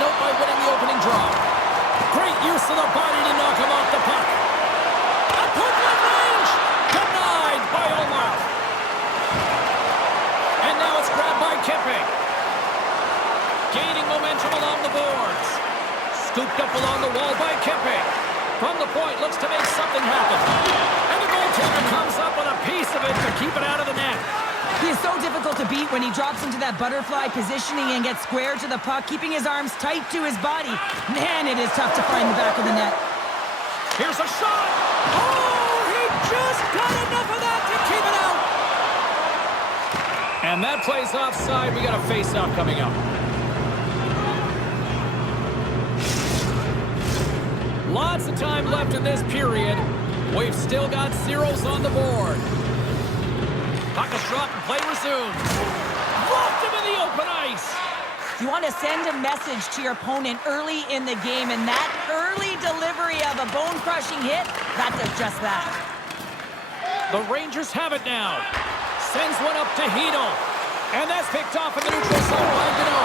note by winning the opening draw. Great use of the body to knock him off the puck. At point-blank range! Denied by Omar. And now it's grabbed by Kempe. Gaining momentum along the boards. Scooped up along the wall by Kempe. From the point, looks to make something happen. And the goaltender comes up with a piece of it to keep it out of the net. He is so difficult to beat when he drops into that butterfly positioning and gets square to the puck, keeping his arms tight to his body. Man, it is tough to find the back of the net. Here's a shot. Oh, he just got enough of that to keep it out. And that plays offside. We got a face-off coming up. Lots of time left in this period. We've still got zeros on the board. Puck is dropped and play resumes. Blocked him in the open ice. You want to send a message to your opponent early in the game, and that early delivery of a bone-crushing hit, that does just that. The Rangers have it now. Sends one up to Hedel. And that's picked off in the neutral zone by Gano.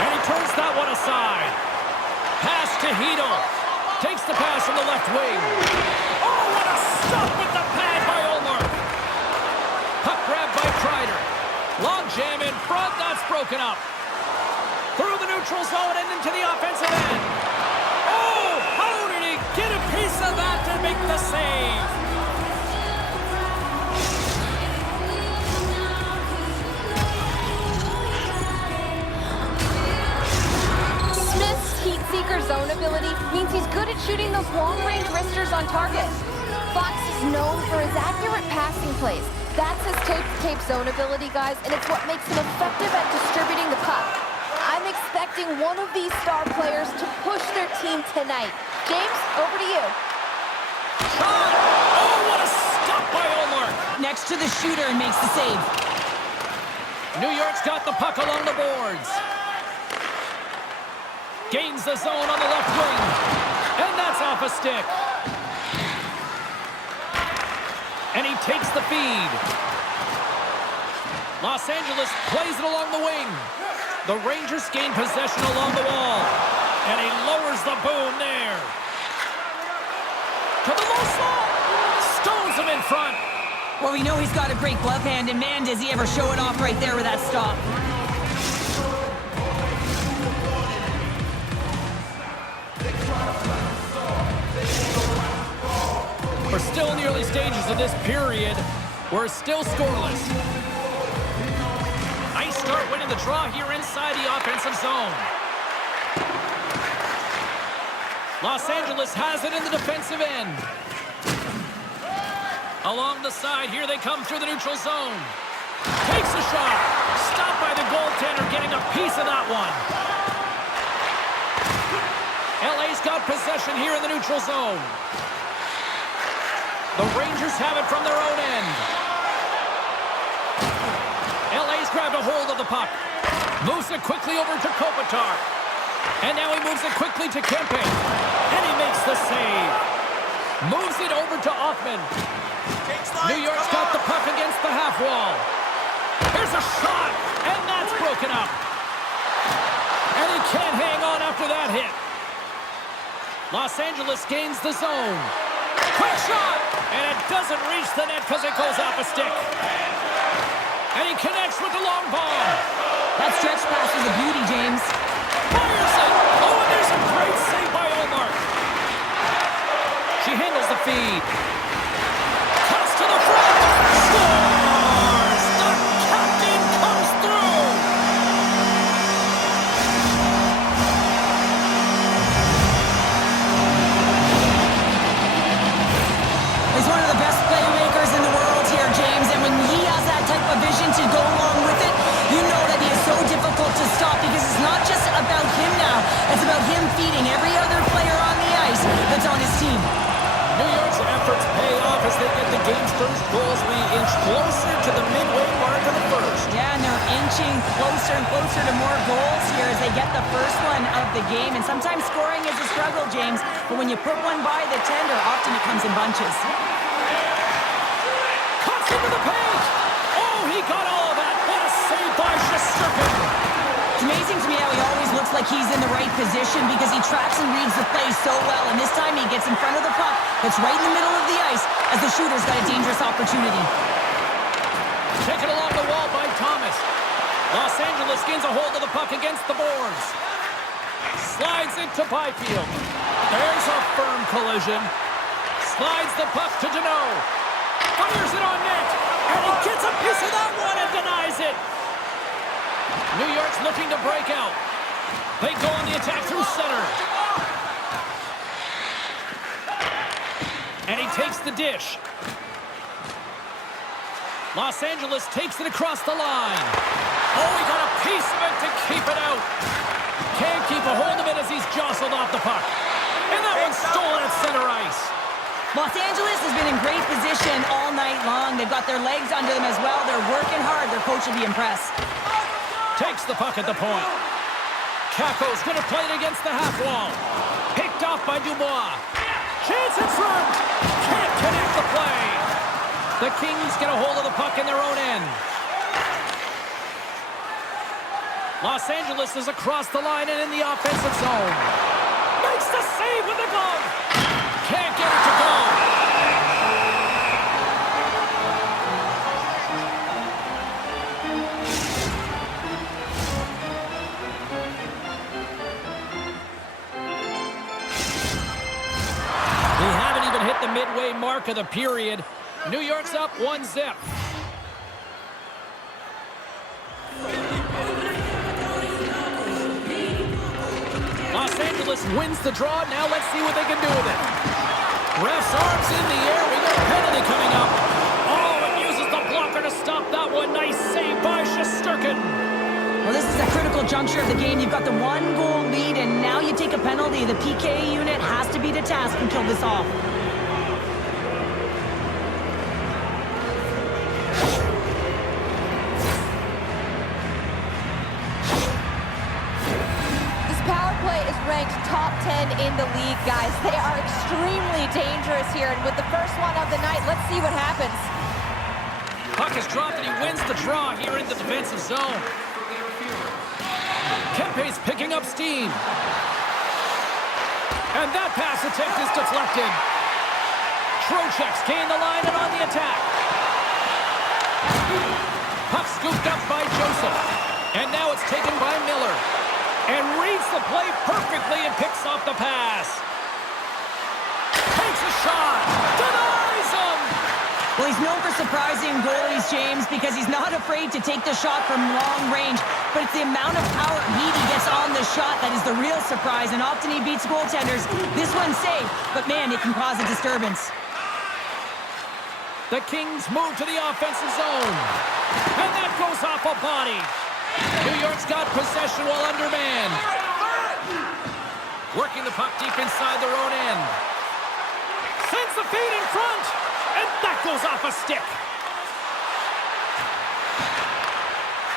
And he turns that one aside. Pass to Hedel. Takes the pass from the left wing. Oh, what a stop with the pad by Omar. Puck grabbed by Kreider. Long jam in front. That's broken up. Through the neutral zone and into the offensive end. Oh, how did he get a piece of that to make the save? Smith's heat-seeker zone ability means he's good at shooting those long-range wristers on target. Fox is known for his accurate passing plays. That's his tape-to-tape zone ability, guys, and it's what makes him effective at distributing the puck. I'm expecting one of these star players to push their team tonight. James, over to you. Shot! Oh, what a stop by Omar! Next to the shooter and makes the save. New York's got the puck along the boards. Gains the zone on the left wing. And that's off a stick. And he takes the feed. Los Angeles plays it along the wing. The Rangers gain possession along the wall. And he lowers the boom there. To the low slot. Stones him in front. Well, we know he's got a great glove hand, and man, does he ever show it off right there with that stop. We're still in the early stages of this period. We're still scoreless. Nice start winning the draw here inside the offensive zone. Los Angeles has it in the defensive end. Along the side, here they come through the neutral zone. Takes a shot. Stopped by the goaltender, getting a piece of that one. LA's got possession here in the neutral zone. The Rangers have it from their own end. LA's grabbed a hold of the puck. Moves it quickly over to Kopitar. And now he moves it quickly to Kempe. And he makes the save. Moves it over to Hoffman. New York's got the puck against the half wall. Here's a shot. And that's broken up. And he can't hang on after that hit. Los Angeles gains the zone. Quick shot! And it doesn't reach the net because it goes off a stick. And he connects with the long ball. That stretch pass is a beauty, James. Fires it! Oh, and there's a great save by Omar. She handles the feed. Cuts to the front. Scores! The captain comes through! He's one of the best playmakers in the world here, James, and when he has that type of vision to go along with it, you know that he is so difficult to stop because it's not just about him now. It's about him feeding every other player on the ice that's on his team. New York's efforts pay off as they get the game's first goals. We inch closer to the midway mark of the first. Yeah, and they're inching closer and closer to more goals here as they get the first one of the game. And sometimes scoring is a struggle, James, but when you put one by the tender, often it comes in bunches. Cuts into the paint! Oh, he got all of that! What a save by Shesterkin! It's amazing to me how he always looks looks like he's in the right position because he tracks and reads the play so well. And this time he gets in front of the puck that's right in the middle of the ice as the shooter's got a dangerous opportunity. Taken along the wall by Thomas. Los Angeles gains a hold of the puck against the boards. Slides it to Byfield. There's a firm collision. Slides the puck to Deneau. Fires it on net. And he gets a piece of that one and denies it. New York's looking to break out. They go on the attack through center. And he takes the dish. Los Angeles takes it across the line. Oh, he got a piece of it to keep it out. Can't keep a hold of it as he's jostled off the puck. And that one's stolen at center ice. Los Angeles has been in great position all night long. They've got their legs under them as well. They're working hard. Their coach will be impressed. Takes the puck at the point. Caco's going to play it against the half wall. Picked off by Dubois. Chance in front. Can't connect the play. The Kings get a hold of the puck in their own end. Los Angeles is across the line and in the offensive zone. Makes the save with the glove. Can't get it to go. We haven't even hit the midway mark of the period. New York's up 1-0. Los Angeles wins the draw. Now let's see what they can do with it. Ref's arms in the air. We got a penalty coming up. Oh, and uses the blocker to stop that one. Nice save by Shesterkin. Well, this is a critical juncture of the game. You've got the 1-goal lead, and now you take a penalty. The PK unit has to be to task and kill this off. Ranked top 10 in the league, guys. They are extremely dangerous here, and with the first one of the night, let's see what happens. Puck is dropped, and he wins the draw here in the defensive zone. Kempe's picking up steam. And that pass attempt is deflected. Trocheck's gained the line and on the attack. Puck scooped up by Joseph. And now it's taken by Miller. And reads the play perfectly and picks off the pass. Takes a shot. Denies him. Well, he's known for surprising goalies, James, because he's not afraid to take the shot from long range. But it's the amount of power and heat he gets on the shot that is the real surprise. And often he beats goaltenders. This one's safe, but man, it can cause a disturbance. The Kings move to the offensive zone. And that goes off a body. New York's got possession while undermanned. Working the puck deep inside their own end. Sends the feed in front. And that goes off a stick.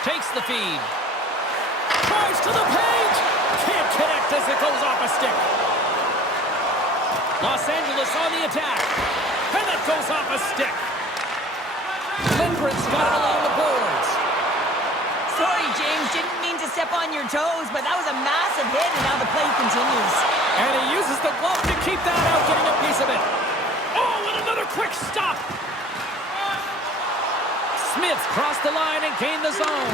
Takes the feed. Tries to the paint. Can't connect as it goes off a stick. Los Angeles on the attack. And that goes off a stick. Lindgren's got it along the boards. Sorry, James, didn't mean to step on your toes, but that was a massive hit, and now the play continues. And he uses the glove to keep that out, getting a piece of it. Oh, and another quick stop. Smith's crossed the line and gained the zone.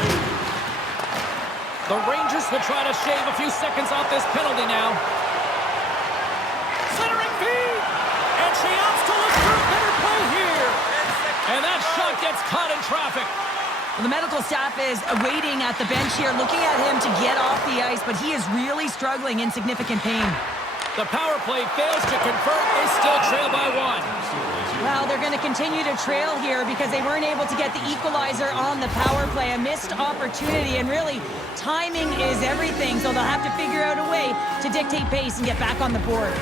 The Rangers will try to shave a few seconds off this penalty now. Centering feed. And she opts to look for a better play here. And that shot gets caught in traffic. Well, the medical staff is waiting at the bench here, looking at him to get off the ice, but he is really struggling in significant pain. The power play fails to convert. They still trail by one. Well, they're going to continue to trail here because they weren't able to get the equalizer on the power play. A missed opportunity, and really, timing is everything, so they'll have to figure out a way to dictate pace and get back on the board.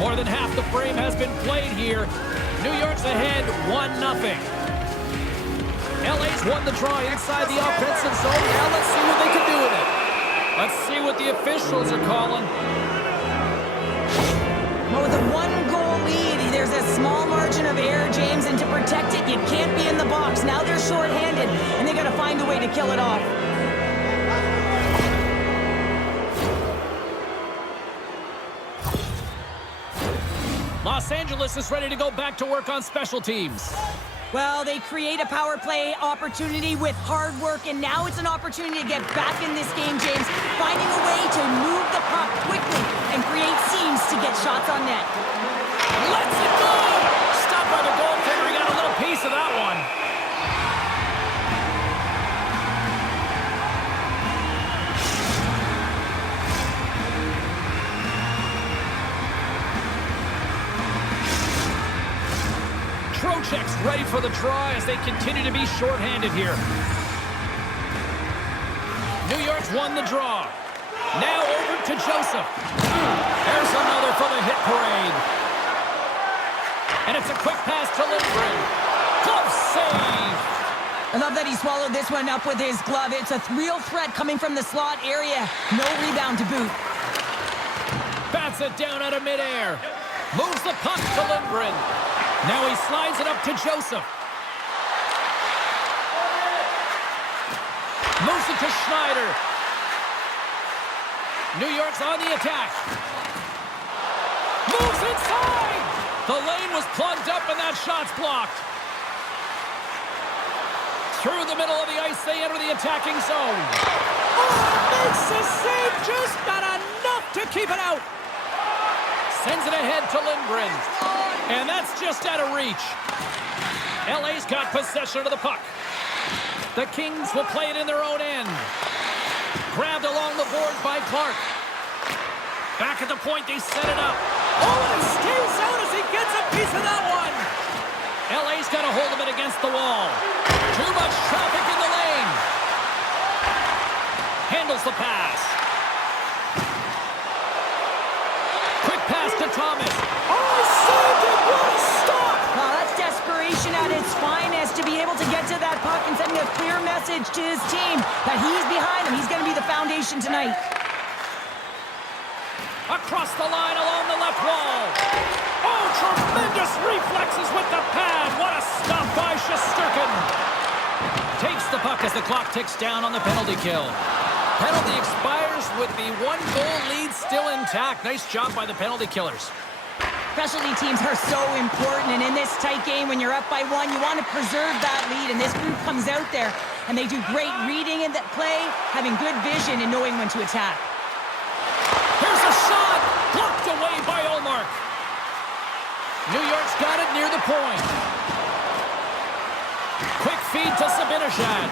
More than half the frame has been played here. New York's ahead 1-0. LA's won the draw inside the offensive zone. Now let's see what they can do with it. Let's see what the officials are calling. Well, with a 1-goal lead, there's There's a small margin of error, James, and to protect it, you can't be in the box. Now they're shorthanded, and they got to find a way to kill it off. Los Angeles is ready to go back to work on special teams. Well, they create a power play opportunity with hard work, and now it's an opportunity to get back in this game, James. Finding a way to move the puck quickly and create seams to get shots on net. Let's it go! Stopped by the goaltender. He got a little piece of that one. Trocheck's ready for the draw as they continue to be shorthanded here. New York's won the draw. Now over to Joseph. There's another for the hit parade. And it's a quick pass to Lindgren. Glove save. I love that he swallowed this one up with his glove. It's a real threat coming from the slot area. No rebound to boot. Bats it down out of midair. Moves the puck to Lindgren. Now he slides it up to Joseph. Moves it to Schneider. New York's on the attack. Moves inside. The lane was plugged up and that shot's blocked. Through the middle of the ice, they enter the attacking zone. Oh, makes the save, just not enough to keep it out. Sends it ahead to Lindgren. And that's just out of reach. LA's got possession of the puck. The Kings will play it in their own end. Grabbed along the boards by Clark. Back at the point, they set it up. Oh, and it stays out as he gets a piece of that one. LA's got a hold of it against the wall. Too much traffic in the lane. Handles the pass. Quick pass to Thomas. Oh, saved it! What a stop! Well, that's desperation at its finest to be able to get to that puck and sending a clear message to his team that he's behind him. He's going to be the foundation tonight. Across the line along the left wall. Oh, tremendous reflexes with the pad. What a stop by Shesterkin. Takes the puck as the clock ticks down on the penalty kill. Penalty expires with the 1-goal lead still intact. Nice job by the penalty killers. Specialty teams are so important, and in this tight game, when you're up by one, you want to preserve that lead, and this group comes out there, and they do great reading in that play, having good vision and knowing when to attack. Here's a shot! Blocked away by Ullmark. New York's got it near the point. Quick feed to Zibanejad.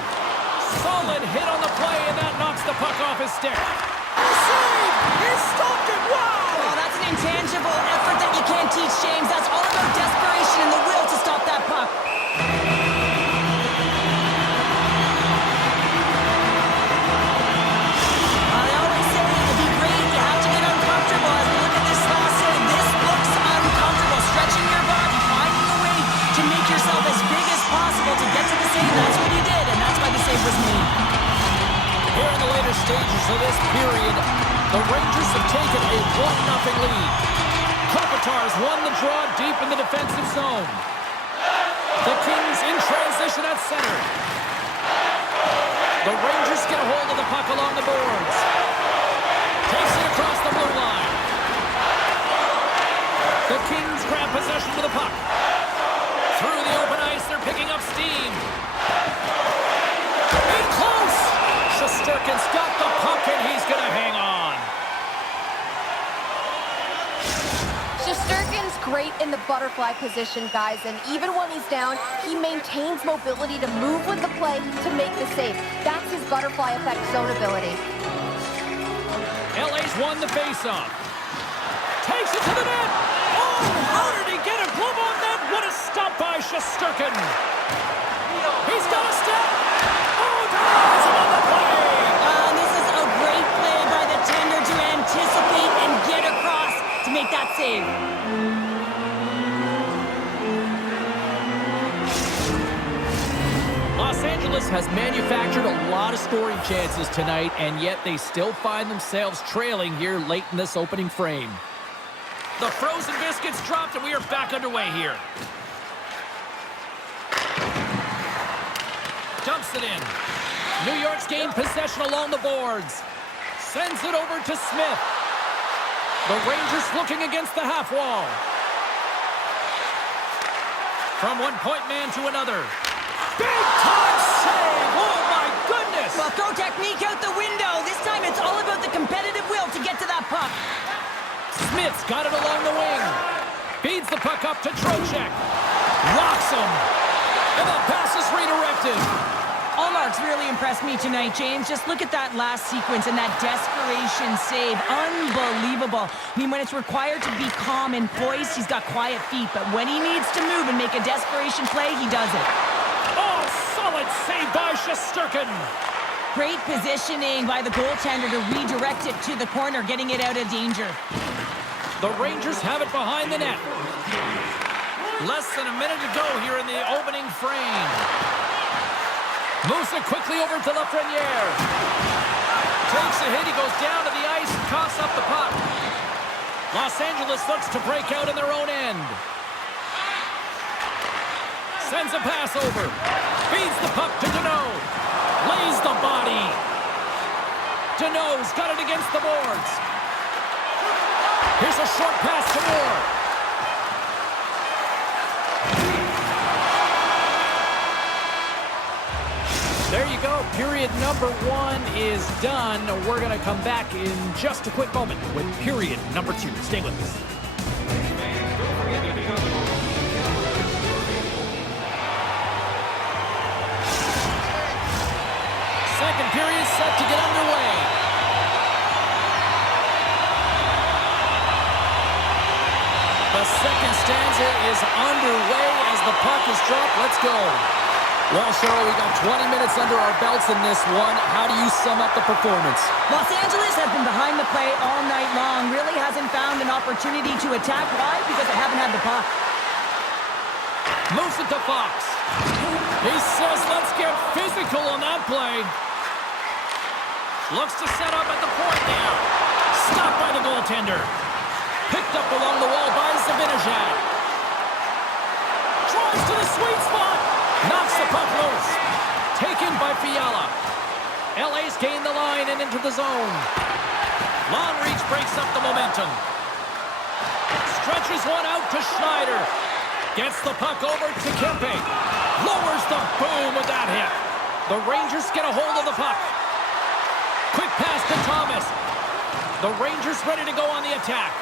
Solid hit on the play, and that knocks the puck off his stick. Save! He stopped it! Wow! Oh, that's an intangible effort that you can't teach, James. That's all about desperation and the will to stop that puck. I always say, to be great, you have to get uncomfortable. As we look at this last save, this looks uncomfortable. Stretching your body, finding a way to make yourself as big as possible to get to the save. That's what he did, and that's why the save was made. Here in the later stages of this period, the Rangers have taken a 1-0 lead. Kopitar's won the draw deep in the defensive zone. The Kings in transition at center. The Rangers get a hold of the puck along the boards. Takes it across the blue line. The Kings grab possession of the puck. Through the open ice, they're picking up steam. In close! Shesterkin's got the puck, and he's going to hang on. Shesterkin's great in the butterfly position, guys, and even when he's down, he maintains mobility to move with the play to make the save. That's his butterfly effect zone ability. LA's won the faceoff. Takes it to the net. Oh, how did he get a glove on that? What a stop by Shesterkin. He's got a step. Oh, there's another play. This is a great play by the tender to anticipate and get across to make that save. Los Angeles has manufactured a lot of scoring chances tonight, and yet they still find themselves trailing here late in this opening frame. The frozen biscuits dropped, and we are back underway here. Dumps it in. New York's gained possession along the boards. Sends it over to Smith. The Rangers looking against the half wall. From one-point man to another. Big-time save! Oh, my goodness! Well, throw technique out the window. This time it's all about the competitive will to get to that puck. Smith's got it along the wing. Feeds the puck up to Trocheck. Rocks him. And the pass is redirected. Allmark's really impressed me tonight, James. Just look at that last sequence and that desperation save. Unbelievable. I mean, when it's required to be calm and poised, he's got quiet feet. But when he needs to move and make a desperation play, he does it. Oh, solid save by Shesterkin. Great positioning by the goaltender to redirect it to the corner, getting it out of danger. The Rangers have it behind the net. Less than a minute to go here in the opening frame. Moves it quickly over to Lafreniere. Takes a hit, he goes down to the ice and coughs up the puck. Los Angeles looks to break out in their own end. Sends a pass over. Feeds the puck to Deneau. Lays the body. Deneau's got it against the boards. Here's a short pass to Moore. There you go. Period number 1 is done. We're going to come back in just a quick moment with period number 2. Stay with us. Second period set to get underway. The second stanza is underway as the puck is dropped. Let's go. Well, Cheryl, we got 20 minutes under our belts in this one. How do you sum up the performance? Los Angeles has been behind the play all night long. Really hasn't found an opportunity to attack. Why? Because they haven't had the puck. Moves it to Fox. He says, let's get physical on that play. Looks to set up at the point now. Stopped by the goaltender. Picked up along the wall by Zibanejad. Drives to the sweet spot. Knocks the puck loose. Taken by Fiala. LA's gained the line and into the zone. Long reach breaks up the momentum. Stretches one out to Schneider. Gets the puck over to Kempe. Lowers the boom with that hit. The Rangers get a hold of the puck. Quick pass to Thomas. The Rangers ready to go on the attack.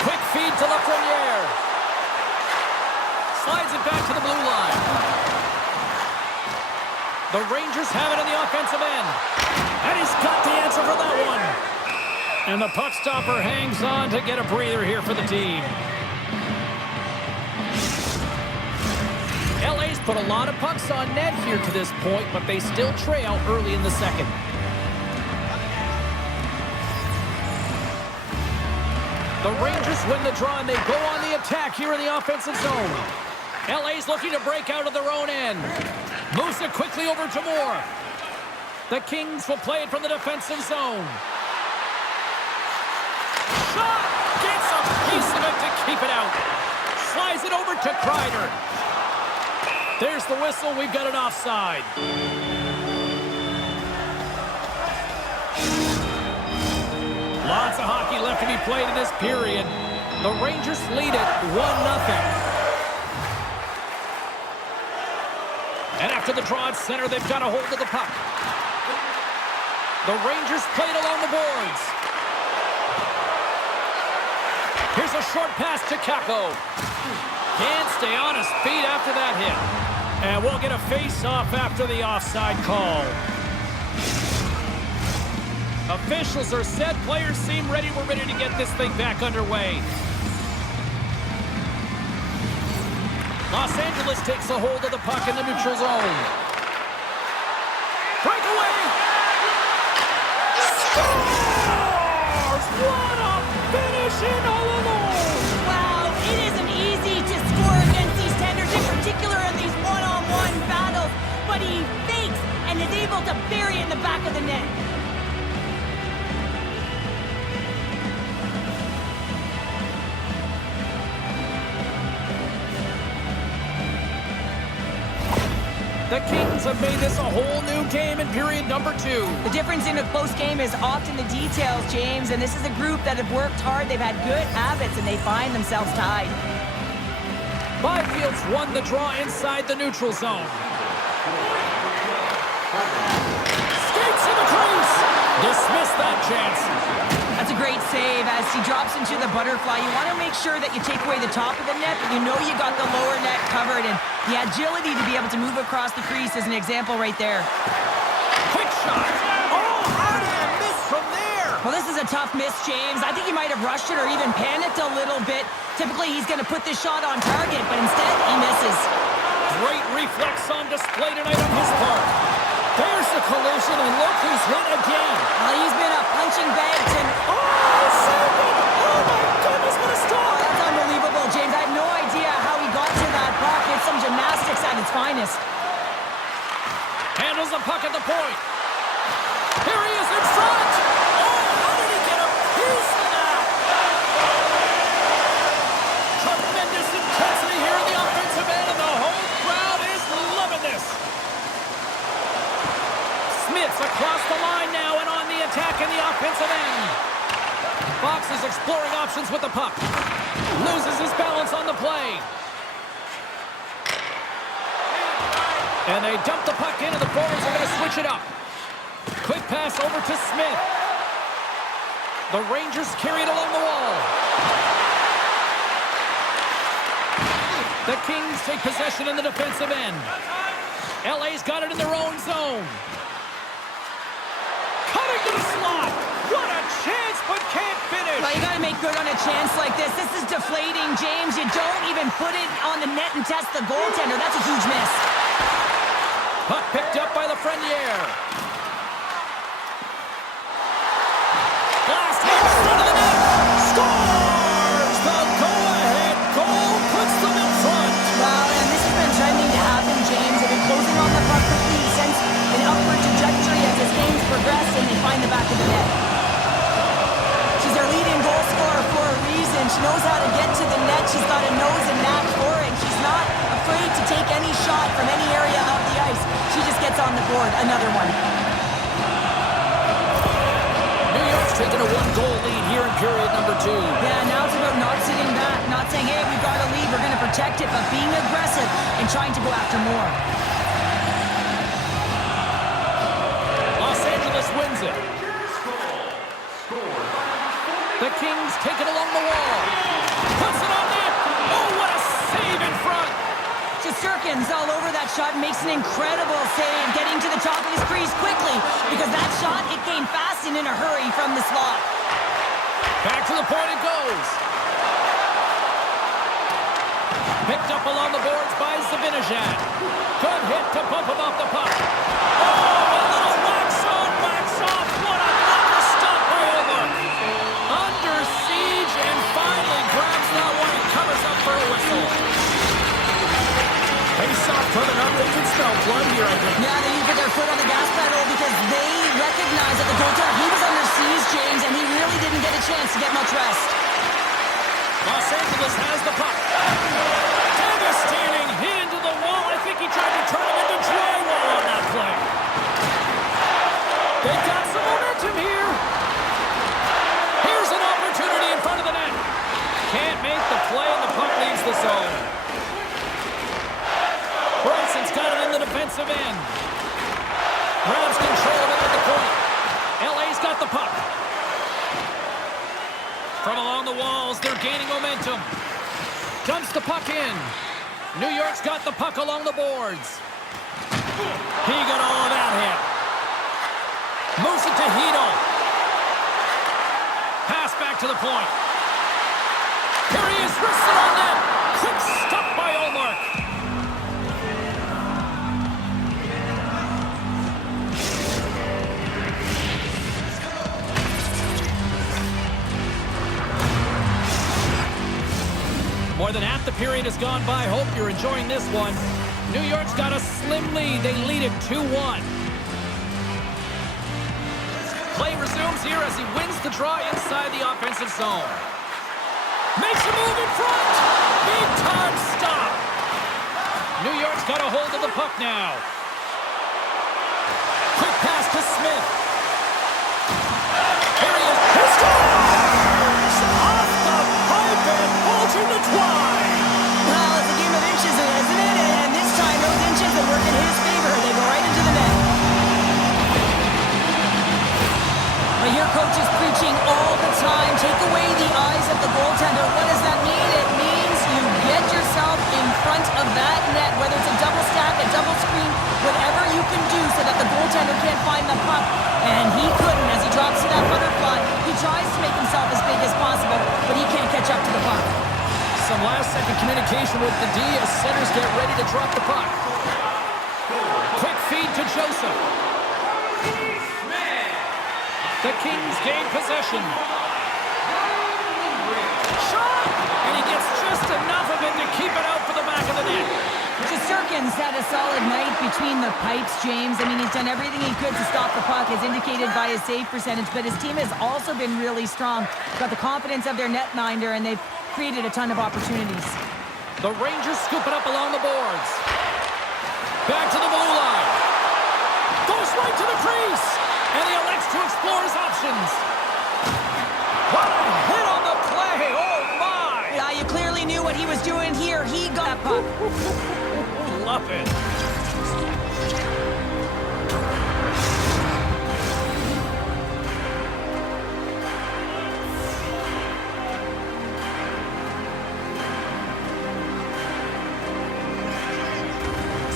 Quick feed to Lafreniere. Slides it back to the blue line. The Rangers have it in the offensive end. And he's got the answer for that one. And the puck stopper hangs on to get a breather here for the team. LA's put a lot of pucks on net here to this point, but they still trail early in the second. The Rangers win the draw, and they go on the attack here in the offensive zone. LA's looking to break out of their own end. Moves it quickly over to Moore. The Kings will play it from the defensive zone. Shot! Gets a piece of it to keep it out. Slides it over to Kreider. There's the whistle. We've got an offside. Lots of hockey left to be played in this period. The Rangers lead it 1-0. And after the draw at center, they've got a hold of the puck. The Rangers play it along the boards. Here's a short pass to Kakko. Can't stay on his feet after that hit. And we'll get a face-off after the offside call. Officials are set. Players seem ready. We're ready to get this thing back underway. Los Angeles takes a hold of the puck in the neutral zone. Breakaway! Scores! What a finish in all alone! Wow, it isn't easy to score against these tenders, in particular in these one-on-one battles. But he fakes and is able to bury it in the back of the net. The Kings have made this a whole new game in period number 2. The difference in a close game is often the details, James, and this is a group that have worked hard. They've had good habits, and they find themselves tied. Byfield's won the draw inside the neutral zone. Skates in the crease. Dismiss that chance. That's a great save as he drops into the butterfly. You want to make sure that you take away the top of the net, but you know you got the lower net covered, and the agility to be able to move across the crease is an example right there. Quick shot. Oh, how did he miss from there? Well, this is a tough miss, James. I think he might have rushed it or even panicked a little bit. Typically, he's going to put this shot on target, but instead, he misses. Great reflex on display tonight on his part. There's the collision, and look who's hit again. Well, he's been a punching bag to... Oh, saved it! Oh, my goodness, what a Oh, stop! that's unbelievable, James. I have no idea how he got to that puck. It's some gymnastics at its finest. Handles the puck at the point. Here he is in front! Oh, how did he get a piece of that? Tremendous intensity here in the offensive end, and the home crowd is loving this. Smith's across the line now and on the attack in the offensive end. Fox is exploring options with the puck. Loses his balance on the play. And they dump the puck in, and the forwards are going to switch it up. Quick pass over to Smith. The Rangers carry it along the wall. The Kings take possession in the defensive end. LA's got it in their own zone. Cutting to the slot. What a chance, but can't finish. Well, you got to make good on a chance like this. This is deflating, James. You don't even put it on the net and test the goaltender. That's a huge miss. Puck picked up by Lafreniere. Last hit, front of the net. Scores! The go-ahead goal puts them in front. Well, and this has been trending to happen, James. They've been closing on the puck quickly. He sends an upward trajectory as his games progress, and they find the back of the net. She's their leading goal scorer for a reason. She knows how to get to the net. She's got a nose and knack for it. She's not afraid to take any shot from any area of the ice. She just gets on the board. Another one. New York's taking a one-goal lead here in period number 2. Yeah, now it's about not sitting back, not saying, hey, we've got a lead, we're going to protect it, but being aggressive and trying to go after more. Los Angeles wins it. The Kings take it along the wall. Puts it on net. Oh, what a save in front. Shesterkin's all over that shot, makes an incredible save, getting to the top of his crease quickly, because that shot, it came fast and in a hurry from the slot. Back to the point it goes. Picked up along the boards by Zibanejad. Good hit to bump him off the puck. Oh, a little wax on, wax off. What a clever stop by Omar. Under siege and finally grabs that one and covers up for a whistle. Face-off coming up. They can smell blood here, I think. Yeah, they need to put their foot on the gas pedal because they recognize that the goaltender, he was under siege, James, and he really didn't get a chance to get much rest. Los Angeles has the puck. Devastating hit into the wall. I think he tried to turn him into drywall on that play. They've got some momentum here. Here's an opportunity in front of the net. Can't make the play, and the puck leaves the zone. Bryson's got it in the defensive end. Grabs control of it at the point. LA's got the puck. From along the walls, they're gaining momentum. Dumps the puck in. New York's got the puck along the boards. He got all of that hit. Moves it to Hito. Pass back to the point. Here he is, wristed on net. Quick stop by Omar. More than half the period has gone by. Hope you're enjoying this one. New York's got a slim lead. They lead it 2-1. Play resumes here as he wins the draw inside the offensive zone. Makes a move in front. Big time stop. New York's got a hold of the puck now. pass to Smith. Here he is. He scores! Off the pipe and bulging the twine. Well, it's a game of inches, isn't it? And this time, those inches that work in his favor. They go right into the net. But your coach is preaching all the time. Take away the eyes of the goaltender. What does that mean? It means you get yourself in front of that net, whether it's a double stack, a double screen, whatever you can do so that the goaltender can't find the puck. And he couldn't as he drops to that butterfly. He tries to make himself as big as possible, but he can't catch up to the puck. Some last-second communication with the D as centers get ready to drop the puck. Quick feed to Joseph. The Kings gain possession. Shot! And he gets just enough of it to keep it out for the back of the net. Shesterkin's had a solid night between the pipes, James. I mean, he's done everything he could to stop the puck, as indicated by his save percentage, but his team has also been really strong. Got the confidence of their netminder, and they've created a ton of opportunities. The Rangers scoop it up along the boards. Back to the blue line. Goes right to the crease. And he elects to explore his options. What a hit on the play. Oh, my. Yeah, you clearly knew what he was doing here. He got that puck. Love it.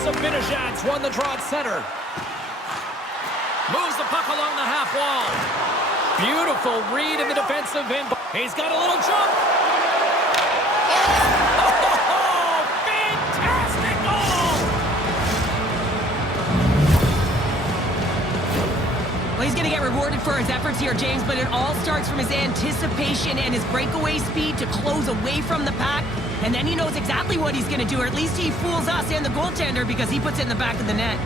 Sabinajad's won the draw at center. Moves the puck along the half wall. Beautiful read in the defensive end. He's got a little jump. Oh, fantastic goal! Well, he's going to get rewarded for his efforts here, James, but it all starts from his anticipation and his breakaway speed to close away from the pack. And then he knows exactly what he's going to do, or at least he fools us and the goaltender because he puts it in the back of the net.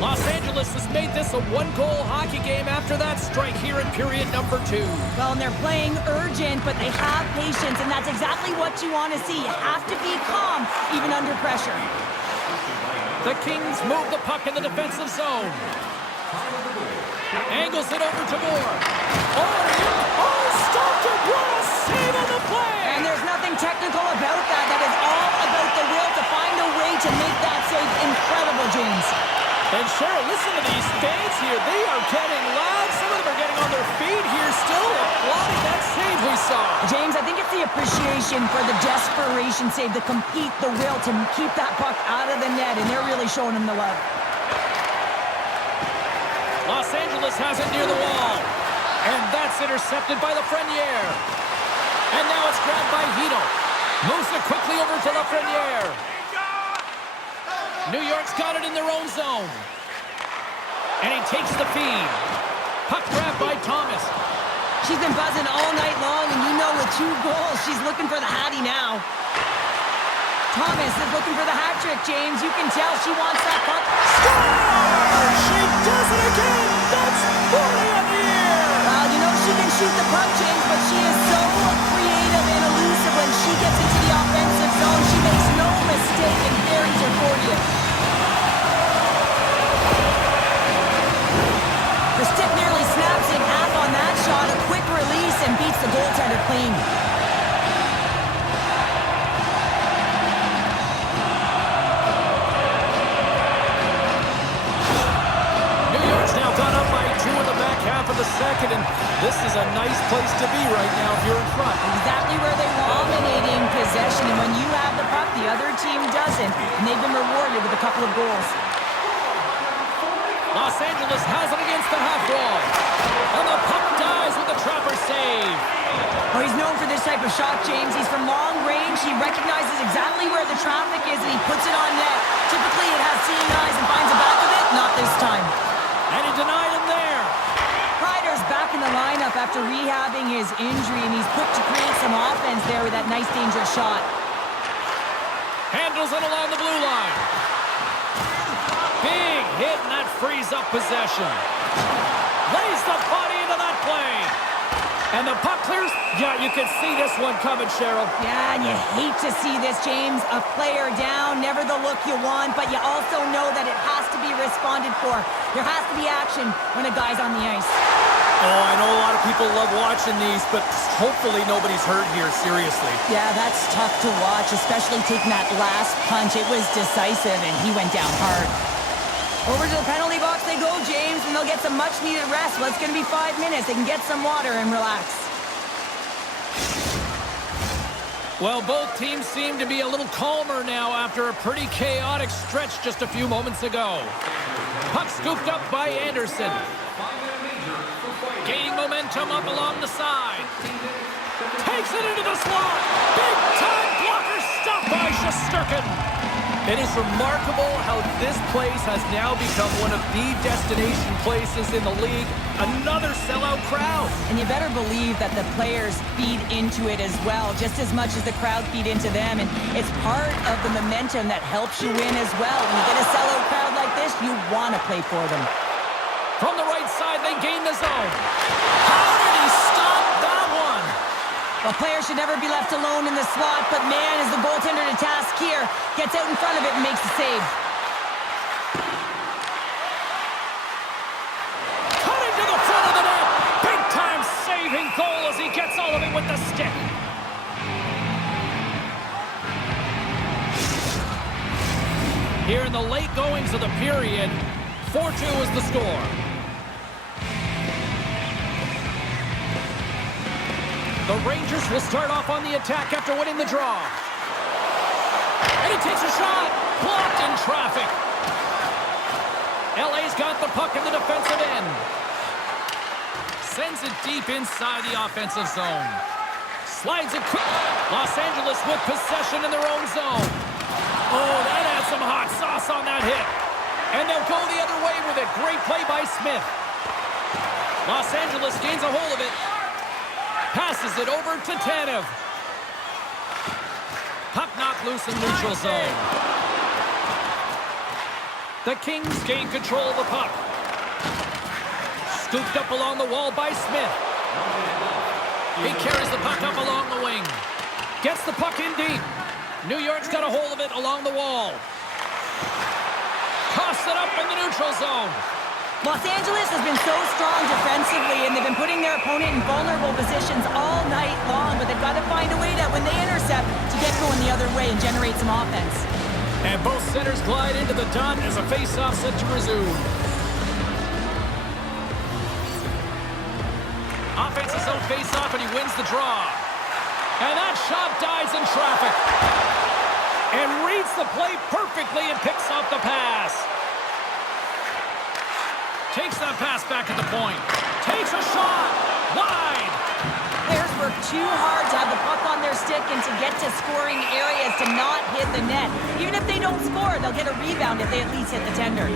Los Angeles has made this a one-goal hockey game after that strike here in period number 2. Well, and they're playing urgent, but they have patience, and that's exactly what you want to see. You have to be calm, even under pressure. The Kings move the puck in the defensive zone. Angles it over to Moore. Oh, stopped it! What a save on the play! And there's nothing technical about that. That is all about the will to find a way to make that save incredible, James. And Cheryl, listen to these fans here. They are getting loud. Some of them are getting on their feet here, still applauding that save we saw. James, I think it's the appreciation for the desperation save, the compete, the will to keep that puck out of the net, and they're really showing him the love. Los Angeles has it near the wall. And that's intercepted by Lafreniere. And now it's grabbed by Hito. Moves it quickly over to Lafreniere. New York's got it in their own zone. And he takes the feed. Puck grabbed by Thomas. She's been buzzing all night long, and you know with 2 goals, she's looking for the Hattie now. Thomas is looking for the hat trick, James. You can tell she wants that puck. Score! She does it again! That's 40 on the year! Well, you know she can shoot the puck, James, but she is so creative and elusive when she gets into the offensive zone. She makes no mistake and buries her for you. The stick nearly snaps in half on that shot. A quick release and beats the goaltender clean. New York's now gone up by 2 in the back half of the second, and this is a nice place to be right now if you're in front. Exactly where they're dominating possession, and when you have the puck, the other team doesn't, and they've been rewarded with a couple of goals. Los Angeles has it against the half wall. And the puck dies with the trapper save. Oh, he's known for this type of shot, James. He's from long range. He recognizes exactly where the traffic is, and he puts it on net. Typically, it has seeing eyes and finds the back of it. Not this time. And he denied him there. Kreider's back in the lineup after rehabbing his injury, and he's quick to create some offense there with that nice, dangerous shot. Handles it along the blue line. Big hit, and that frees up possession. Lays the body into that play. And the puck clears. Yeah, you can see this one coming, Cheryl. Yeah, and you hate to see this, James. A player down, never the look you want, but you also know that it has to be responded for. There has to be action when a guy's on the ice. Oh, I know a lot of people love watching these, but hopefully nobody's hurt here, seriously. Yeah, that's tough to watch, especially taking that last punch. It was decisive, and he went down hard. Over to the penalty box they go, James, and they'll get some much-needed rest. Well, it's going to be 5 minutes. They can get some water and relax. Well, both teams seem to be a little calmer now after a pretty chaotic stretch just a few moments ago. Puck scooped up by Anderson. Gaining momentum up along the side. Takes it into the slot. Big-time blocker stopped by Shesterkin. It is remarkable how this place has now become one of the destination places in the league. Another sellout crowd. And you better believe that the players feed into it as well, just as much as the crowd feed into them. And it's part of the momentum that helps you win as well. When you get a sellout crowd like this, you want to play for them. From the right side, they gain the zone. How did he stop that one? Well, players should never be left alone in the slot, but man, is the goaltender to task here. Gets out in front of it and makes the save. Cutting to the front of the net. Big-time saving goal as he gets all of it with the stick. Here in the late goings of the period, 4-2 is the score. The Rangers will start off on the attack after winning the draw. And he takes a shot. Blocked in traffic. LA's got the puck in the defensive end. Sends it deep inside the offensive zone. Slides it quick. Los Angeles with possession in their own zone. Oh, that adds some hot sauce on that hit. And they'll go the other way with it. Great play by Smith. Los Angeles gains a hold of it. Passes it over to Tanev. Puck knocked loose in neutral zone. The Kings gain control of the puck. Scooped up along the wall by Smith. He carries the puck up along the wing. Gets the puck in deep. New York's got a hold of it along the wall. Toss it up in the neutral zone. Los Angeles has been so strong defensively, and they've been putting their opponent in vulnerable positions all night long, but they've got to find a way that when they intercept to get going the other way and generate some offense. And both centers glide into the dot as a face-off set to resume. Offensive zone face-off, and he wins the draw. And that shot dies in traffic. And reads the play perfectly and picks off the pass. Takes that pass back at the point. Takes a shot. Wide. Players work too hard to have the puck on their stick and to get to scoring areas to not hit the net. Even if they don't score, they'll get a rebound if they at least hit the tender.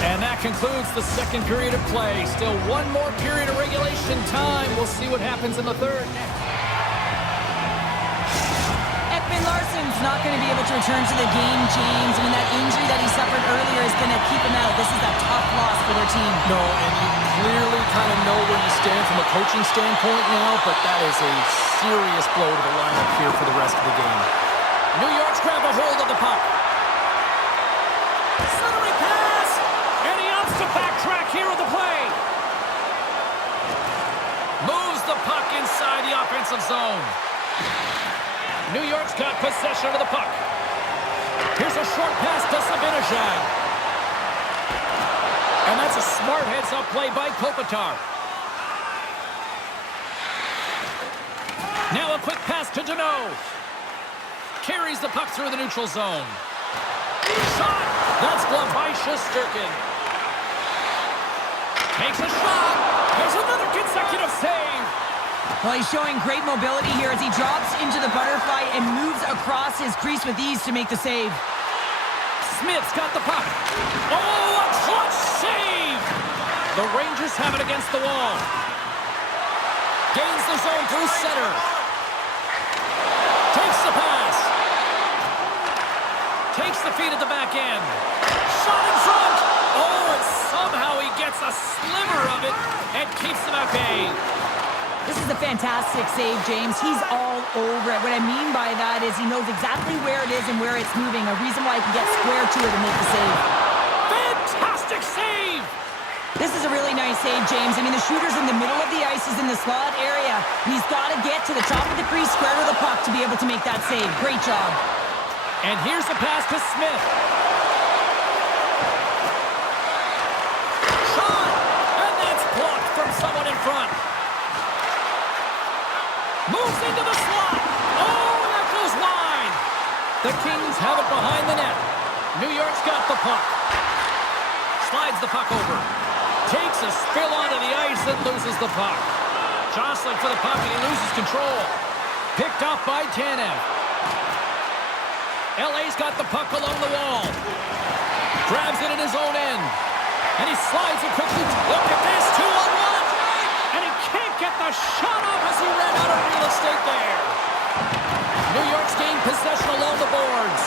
And that concludes the second period of play. Still one more period of regulation time. We'll see what happens in the third. Ekman Larsson's not going to be able to return to the game, James. I mean, that injury that he suffered earlier is going to keep him out. This is a tough loss for their team. No, and you clearly kind of know where you stand from a coaching standpoint now, but that is a serious blow to the lineup here for the rest of the game. New York's grabbed a hold of the puck. Centering pass, and he opts to backtrack here with the play. Moves the puck inside the offensive zone. New York's got possession of the puck. Here's a short pass to Sabinajad. And that's a smart heads-up play by Kopitar. Now a quick pass to Deneau. Carries the puck through the neutral zone. Shot! That's gloved by Shesterkin. Makes a shot! There's another consecutive save! Well, he's showing great mobility here as he drops into the butterfly and moves across his crease with ease to make the save. Smith's got the puck. Oh, a clutch save The Rangers have it against the wall. Gains the zone through center. Takes the pass. Takes the feed at the back end. Shot in front. Oh, and somehow he gets a sliver of it and keeps them at bay. This is a fantastic save, James. He's all over it. What I mean by that is he knows exactly where it is and where it's moving. A reason why he can get square to it and make the save. Fantastic save! This is a really nice save, James. I mean, the shooter's in the middle of the ice. He's in the slot area. And he's got to get to the top of the crease, square to the puck to be able to make that save. Great job. And here's the pass to Smith. Shot! And that's blocked from someone in front. Moves into the slot. Oh, that goes wide. The Kings have it behind the net. New York's got the puck. Slides the puck over. Takes a spill onto the ice and loses the puck. Jostling for the puck and he loses control. Picked off by Tanev. LA's got the puck along the wall. Grabs it in his own end. And he slides it quickly. Look at this, 2-on-1. And he can't get the shot off as he ran out of real estate there. New York's gained possession along the boards.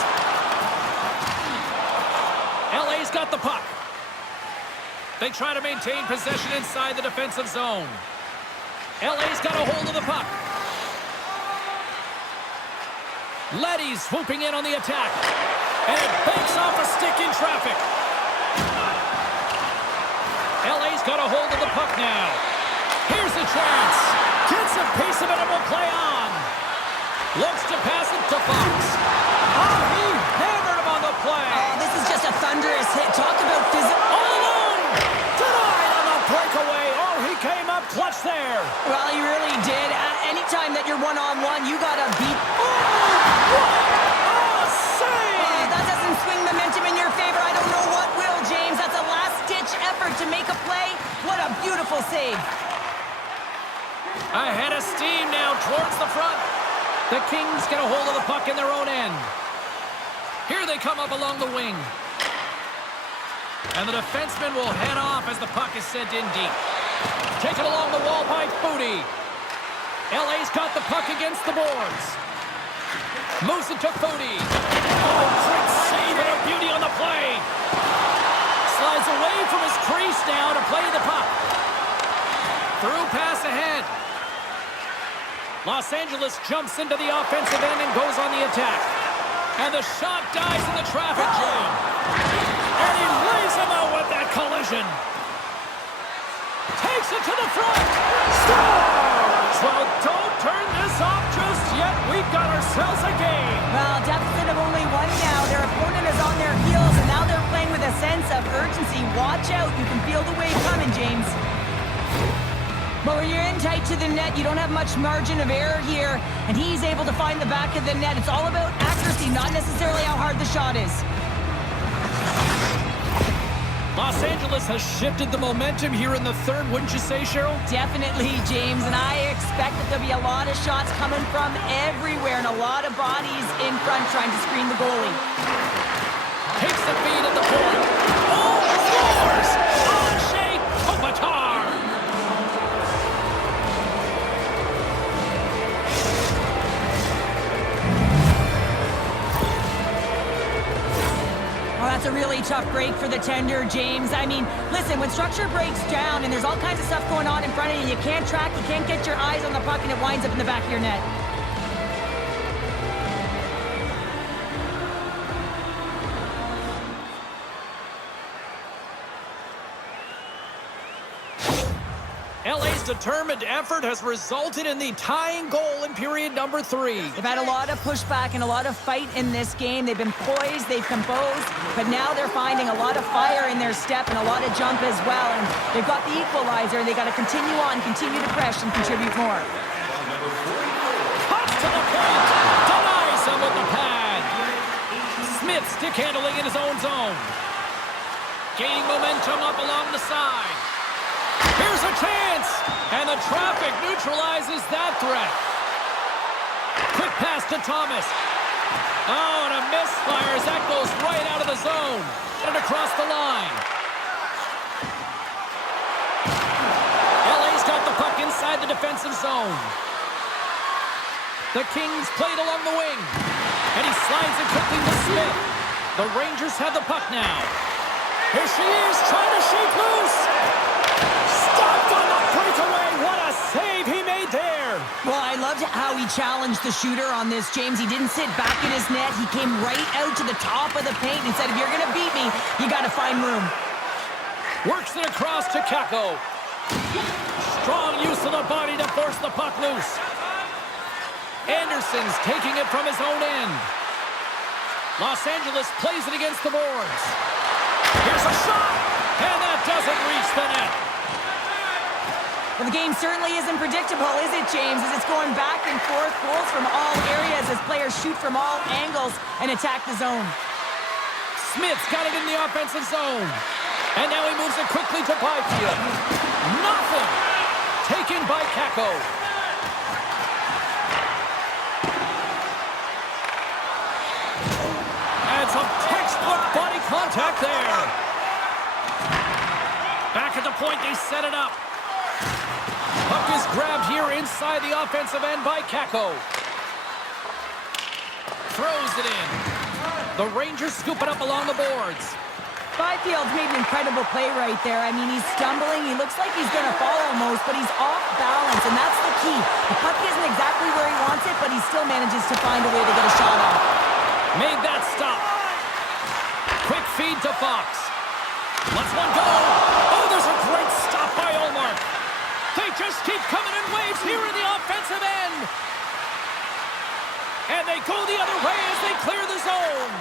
LA's got the puck. They try to maintain possession inside the defensive zone. LA's got a hold of the puck. Leddy's swooping in on the attack. And it banks off a stick in traffic. LA's got a hold of the puck now. Here's the chance. Gets a piece of it and will play on. Looks to pass it to Fox. Oh, he hammered him on the play. Oh, this is just a thunderous hit. Talk about physical. All alone. Denied on the breakaway. Oh, he came up clutch there. Well, he really did. Anytime that you're one-on-one, you got to beat. That doesn't swing momentum in your favor. I don't know what will, James. That's a last-ditch effort to make a play. What a beautiful save. Ahead of steam now towards the front. The Kings get a hold of the puck in their own end. Here they come up along the wing. And the defenseman will head off as the puck is sent in deep. Taken along the wall by Foudy. LA's got the puck against the boards. Moves it to Foudy. Oh, quick save and a beauty on the play. Slides away from his crease now to play the puck. Through pass ahead. Los Angeles jumps into the offensive end and goes on the attack. And the shot dies in the traffic jam. And he lays him out with that collision. Takes it to the front. Scores! Well, don't turn this off just yet. We've got ourselves a game. Well, deficit of only one now. Their opponent is on their heels, and now they're playing with a sense of urgency. Watch out. You can feel the wave coming, James. But when you're in tight to the net, you don't have much margin of error here, and he's able to find the back of the net. It's all about accuracy, not necessarily how hard the shot is. Los Angeles has shifted the momentum here in the third, wouldn't you say, Cheryl? Definitely, James, and I expect that there'll be a lot of shots coming from everywhere and a lot of bodies in front trying to screen the goalie. Takes the feed at the point. Oh, scores! On shape, Kopitar! Oh, that's a really tough break for the tender, James. I mean, listen, when structure breaks down and there's all kinds of stuff going on in front of you, you can't track, you can't get your eyes on the puck, and it winds up in the back of your net. LA's determined effort has resulted in the tying goal in period number 3. They've had a lot of pushback and a lot of fight in this game. They've been poised, they've composed, but now they're finding a lot of fire in their step and a lot of jump as well. And they've got the equalizer. They've got to continue on, continue to press, and contribute more. Cuts to the point. Denies him with the pad. Smith stick handling in his own zone. Gaining momentum up along the side. Here's a chance, and the traffic neutralizes that threat. Quick pass to Thomas. Oh, and a misfire as that goes right out of the zone and across the line. inside the defensive zone. The Kings played along the wing. And he slides it quickly to Smith. The Rangers have the puck now. Here she is, trying to shake loose. Stopped on the breakaway. What a save he made there. Well, I loved how he challenged the shooter on this, James. He didn't sit back in his net. He came right out to the top of the paint and said, if you're going to beat me, you got to find room. Works it across to Kakko. Strong use of the body to force the puck loose. Anderson's taking it from his own end. Los Angeles plays it against the boards. Here's a shot, and that doesn't reach the net. Well, the game certainly isn't predictable, is it, James? As it's going back and forth, goals from all areas as players shoot from all angles and attack the zone. Smith's got it in the offensive zone. And now he moves it quickly to Byfield. Nothing! Taken by Kakko. And some textbook body contact there. Back at the point, they set it up. Puck is grabbed here inside the offensive end by Kakko. Throws it in. The Rangers scoop it up along the boards. Byfield's made an incredible play right there. I mean, he's stumbling. He looks like he's going to fall almost, but he's off balance, and that's the key. The puck isn't exactly where he wants it, but he still manages to find a way to get a shot off. Made that stop. Quick feed to Fox. Lets one go. Oh, there's a great stop by Ullmark. They just keep coming in waves here in the offensive end. And they go the other way as they clear the zone.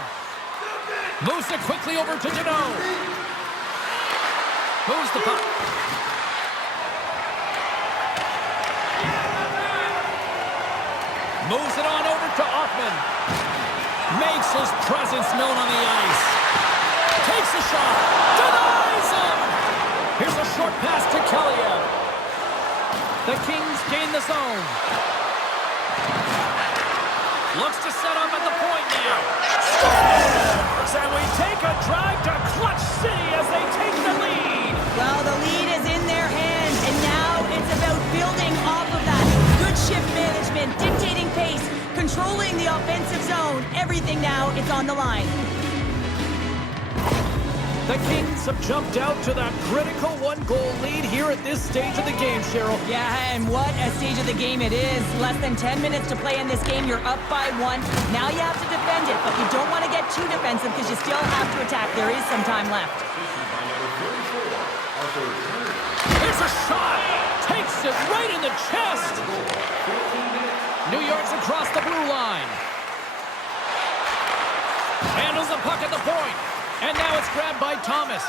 Moves it quickly over to Deneau. Moves the puck. Moves it on over to Hoffman. Makes his presence known on the ice. Takes a shot. Denies him. Here's a short pass to Kaliev. The Kings gain the zone. Looks to set up at the point now. Scores! And we take a drive to Clutch City as they take the lead. Well, the lead is in their hands, and now it's about building off of that. Good shift management, dictating pace, controlling the offensive zone. Everything now, it's on the line. The Kings have jumped out to that critical one-goal lead here at this stage of the game, Cheryl. Yeah, and what a stage of the game it is. Less than 10 minutes to play in this game. You're up by 1. Now you have to defend it, but you don't want to get too defensive because you still have to attack. There is some time left. There's a shot. Takes it right in the chest. New York's across the blue line. Handles the puck at the point. And now it's grabbed by Thomas.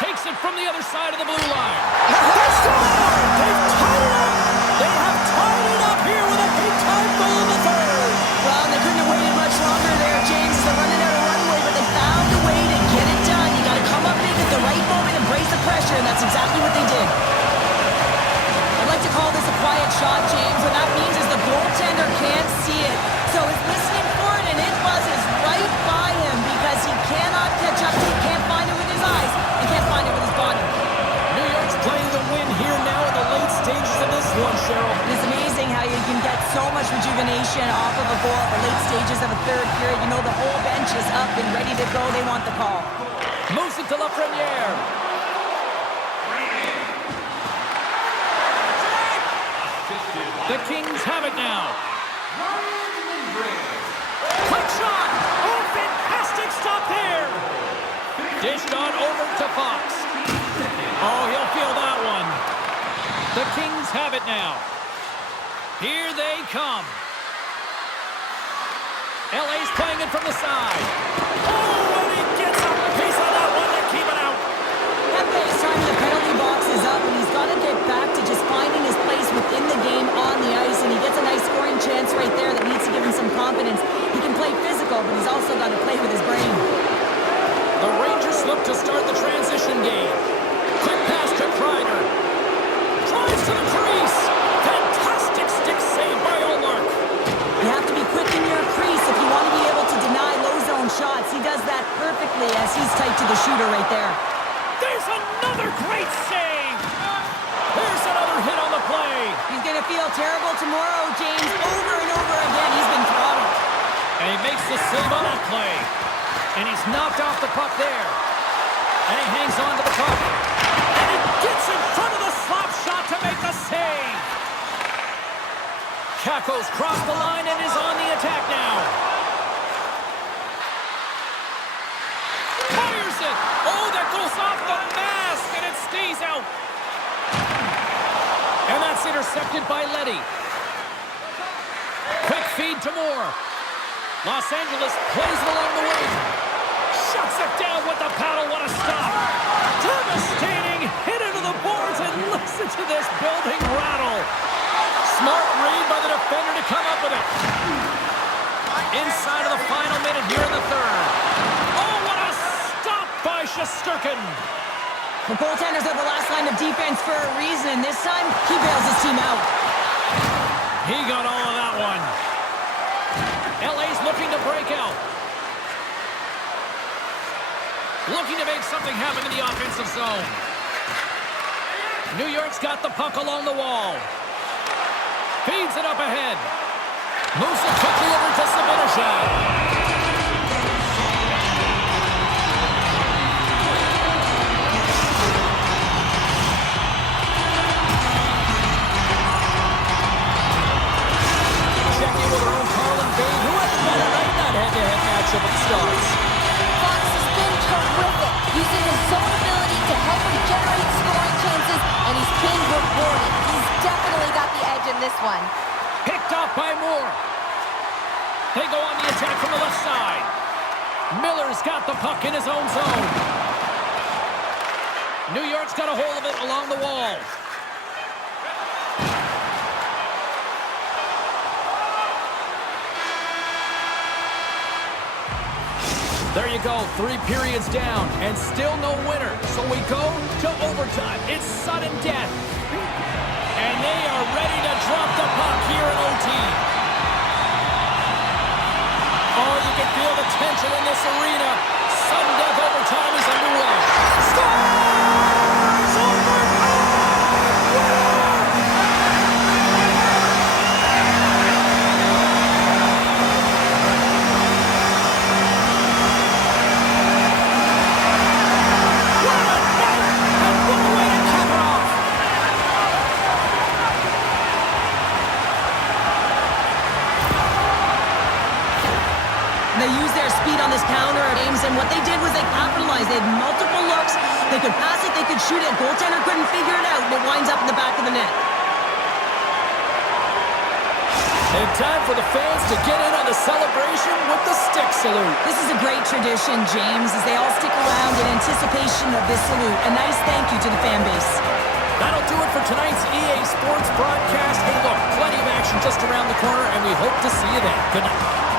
Takes it from the other side of the blue line. They score! They've tied it up! They have tied it up here with a big-time goal in the third! Well, they couldn't have waited much longer there, James. They're running out of runway, but they found a way to get it done. You got to come up big at the right moment and brace the pressure, and that's exactly what they did. I'd like to call this a quiet shot, James. What that means is the goaltender can't see it. So he's listening for it, and it buzzes right by him because he cannot catch up. He can't find it with his eyes. He can't find it with his body. New York's playing the win here now in the late stages of this one, Cheryl. It's amazing how you can get so much rejuvenation off of a goal at the late stages of a third period. You know, the whole bench is up and ready to go. They want the call. Moves it to Lafreniere. The Kings have it now. Quick shot! Oh, fantastic stop there! Dished on over to Fox. Oh, he'll feel that one. The Kings have it now. Here they come. LA's playing it from the side. Oh, and he gets a piece of that one to keep it out. His time in the penalty box is up, and he's got to get back to just finding his place within the game on the ice, and he gets a nice scoring chance right there that needs to give him some confidence. He can play physical, but he's also got to play with his brain. The Rangers look to start the transition game. Quick pass to Kreider. Drives to the crease. Fantastic stick save by Ullmark. You have to be quick in your crease if you want to be able to deny low zone shots. He does that perfectly as he's tight to the shooter right there. There's another great save! terrible tomorrow, James. Over and over again, he's been throttled. And he makes the save on that play. And he's knocked off the puck there. And he hangs on to the puck. And he gets in front of the slap shot to make the save. Kakko's crossed the line and is on the attack now. Fires it. Oh, that goes off the mask and it stays out. And that's intercepted by Leddy. Quick feed to Moore. Los Angeles plays it along the wing. Shuts it down with the paddle. What a stop. Devastating hit into the boards, and listen to this building rattle. Smart read by the defender to come up with it. Inside of the final minute here in the third. Oh, what a stop by Shesterkin. The goaltenders are the last line of defense for a reason, and this time, he bails his team out. He got all of that one. LA's looking to break out. Looking to make something happen in the offensive zone. New York's got the puck along the wall. Feeds it up ahead. Moves it quickly over to Zibanejad. With her own Carlin Bay, who had the better night in that head-to-head matchup with the Stars. Fox has been terrific, using his zone ability to help him generate scoring chances, and he's been rewarded. He's definitely got the edge in this one. Picked off by Moore. They go on the attack from the left side. Miller's got the puck in his own zone. New York's got a hold of it along the wall. There you go, 3 periods down, and still no winner. So we go to overtime. It's sudden death. And they are ready to drop the puck here in OT. Oh, you can feel the tension in this arena. Sudden death overtime is underway. Stars overtime! They used their speed on this counter at Ames, and what they did was they capitalized. They had multiple looks. They could pass it, they could shoot it. Goaltender couldn't figure it out, and it winds up in the back of the net. And time for the fans to get in on the celebration with the stick salute. This is a great tradition, James, as they all stick around in anticipation of this salute. A nice thank you to the fan base. That'll do it for tonight's EA Sports broadcast. Hey, look, plenty of action just around the corner, and we hope to see you then. Good night.